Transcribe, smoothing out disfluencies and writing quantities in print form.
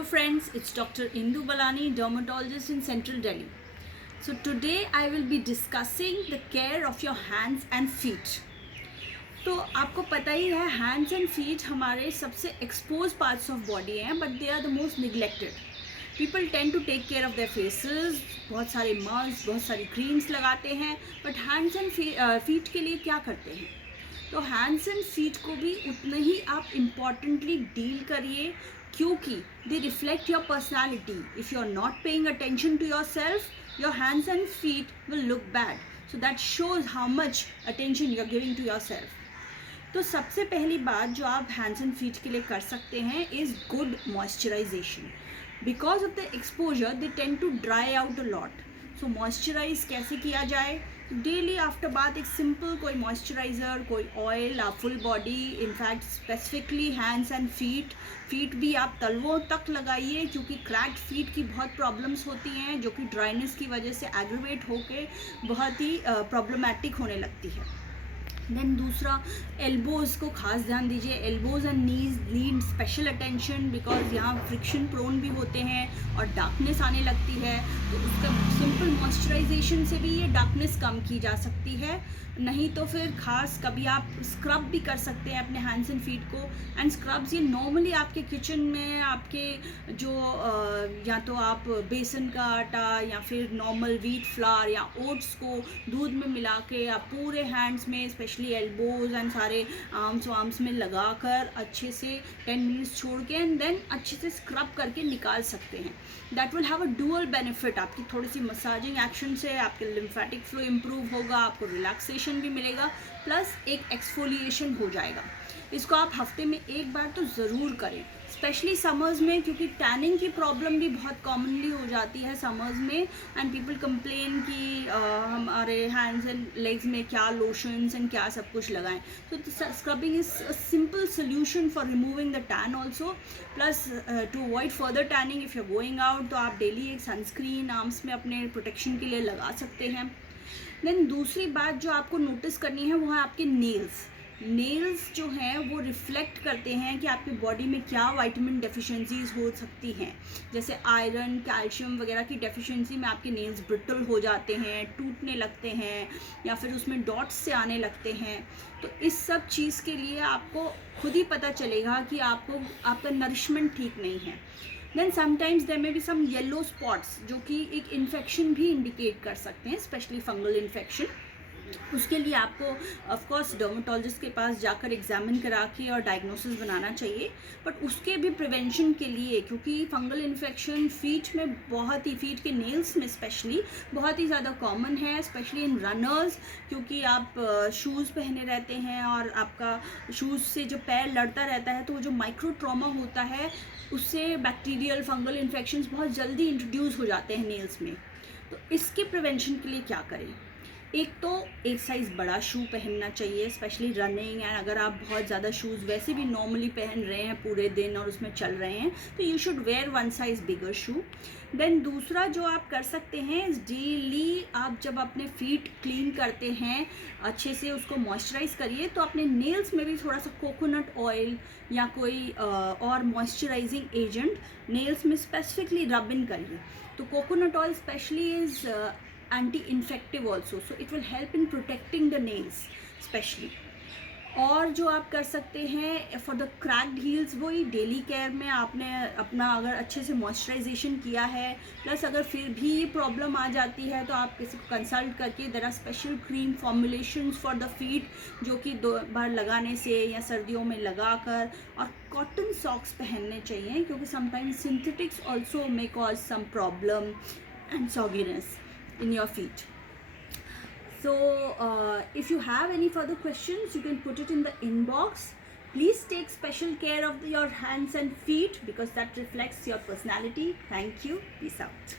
Hello friends, it's Dr. Indu Balani, dermatologist in Central Delhi. So today I will be discussing the care of your hands and feet. तो आपको पता ही है hands and feet हमारे सबसे exposed parts of body हैं, but they are the most neglected. People tend to take care of their faces, बहुत सारे mask, बहुत सारी क्रीम्स लगाते हैं, बट हैंड्स एंड फीट के लिए क्या करते हैं? तो हैंड्स एंड फीट को भी उतना ही आप इम्पॉर्टेंटली डील करिए, क्योंकि they reflect your personality. If you are not paying attention to yourself, your hands and feet will look bad. So that shows how much attention you are giving to yourself. तो सबसे पहली बात जो आप hands and feet के लिए कर सकते हैं is good moisturisation. Because of the exposure they tend to dry out a lot. So moisturise कैसे किया जाए? डेली आफ्टर बाथ एक सिंपल कोई मॉइस्चराइज़र, कोई ऑयल आप full body, in fact specifically hands and feet भी आप तलवों तक लगाइए, क्योंकि क्रैक्ड फीट की बहुत प्रॉब्लम्स होती हैं जो कि ड्राइनेस की वजह से एग्रीवेट होके बहुत ही प्रॉब्लमेटिक होने लगती है. देन दूसरा, एल्बोज़ को खास ध्यान दीजिए. Elbows and knees need special attention, because यहाँ फ्रिक्शन प्रोन भी होते हैं और डार्कनेस आने लगती है. तो उसका सिंपल मॉइस्चराइजेशन से भी ये डार्कनेस कम की जा सकती है. नहीं तो फिर खास कभी आप स्क्रब भी कर सकते हैं अपने हैंड्स एंड फीट को. एंड स्क्रब्स ये नॉर्मली आपके किचन में आपके जो या तो आप बेसन का आटा या फिर नॉर्मल व्हीट फ्लावर या ओट्स को दूध में मिला के आप पूरे हैंड्स में, स्पेशली एल्बोज एंड सारे आर्म्स में लगाकर अच्छे से 10 मिनट्स छोड़ के एंड देन अच्छे से स्क्रब करके निकाल सकते हैं. That will have a dual benefit. आपकी थोड़ी सी मसाजिंग एक्शन से आपके लिम्फेटिक फ्लो इम्प्रूव होगा, आपको रिलैक्सेशन भी मिलेगा, प्लस एक एक्सफोलिएशन हो जाएगा. इसको आप हफ्ते में एक बार तो ज़रूर करें, स्पेशली समर्स में, क्योंकि टैनिंग की प्रॉब्लम भी बहुत कॉमनली हो जाती है समर्स में. एंड पीपल कंप्लेन कि हमारे हैंड्स एंड लेग्स में क्या लोशंस एंड क्या सब कुछ लगाएं. तो scrubbing is a simple solution for removing the tan also. Plus to avoid further tanning if you are going out, तो आप डेली एक सनस्क्रीन आर्म्स में अपने प्रोटेक्शन के लिए लगा सकते हैं. देन दूसरी बात जो आपको नोटिस करनी है वो है आपके नेल्स जो हैं वो रिफ्लेक्ट करते हैं कि आपकी बॉडी में क्या विटामिन डेफिशिएंसीज हो सकती हैं. जैसे आयरन, कैल्शियम वगैरह की डेफिशिएंसी में आपके नेल्स ब्रिटल हो जाते हैं, टूटने लगते हैं, या फिर उसमें डॉट्स से आने लगते हैं. तो इस सब चीज़ के लिए आपको खुद ही पता चलेगा कि आपका नरिशमेंट ठीक नहीं है. Then sometimes there may be some yellow spots जो कि एक इन्फेक्शन भी इंडिकेट कर सकते हैं, स्पेशली फंगल इन्फेक्शन. उसके लिए आपको ऑफ कोर्स डर्मेटोलॉजिस्ट के पास जाकर एग्जामिन करा के और डायग्नोसिस बनाना चाहिए. बट उसके भी प्रिवेंशन के लिए, क्योंकि फंगल इन्फेक्शन फीट में फीट के नेल्स में स्पेशली बहुत ही ज़्यादा कॉमन है, स्पेशली इन रनर्स, क्योंकि आप शूज़ पहने रहते हैं और आपका शूज़ से जो पैर लड़ता रहता है, तो वो जो माइक्रो ट्रॉमा होता है उससे बैक्टीरियल फंगल इन्फेक्शंस बहुत जल्दी इंट्रोड्यूस हो जाते हैं नेल्स में. तो इसके प्रिवेंशन के लिए क्या करें? एक तो एक साइज़ बड़ा शू पहनना चाहिए, स्पेशली रनिंग. एंड अगर आप बहुत ज़्यादा शूज़ वैसे भी नॉर्मली पहन रहे हैं पूरे दिन और उसमें चल रहे हैं, तो you should wear 1 size bigger shoe. देन दूसरा जो आप कर सकते हैं, डेली आप जब अपने फीट क्लीन करते हैं अच्छे से उसको मॉइस्चराइज़ करिए, तो अपने नेल्स में भी थोड़ा सा कोकोनट ऑयल या कोई और मॉइस्चराइजिंग एजेंट नेल्स में स्पेसिफिकली रब इन करिए. तो coconut oil specially is anti-infective also, so it will help in protecting the nails especially. और जो आप कर सकते हैं फॉर द क्रैक्ड हील्स, वही डेली केयर में आपने अपना अगर अच्छे से मॉइस्चराइजेशन किया है, प्लस अगर फिर भी ये प्रॉब्लम आ जाती है तो आप किसी को कंसल्ट करके, there are special cream formulations for the feet जो कि 2 बार लगाने से या सर्दियों में लगाकर, और कॉटन सॉक्स पहनने चाहिए, क्योंकि sometimes synthetics also may cause some problem and sogginess in your feet. So if you have any further questions, you can put it in the inbox. Please take special care of your hands and feet, because that reflects your personality. Thank you. Peace out.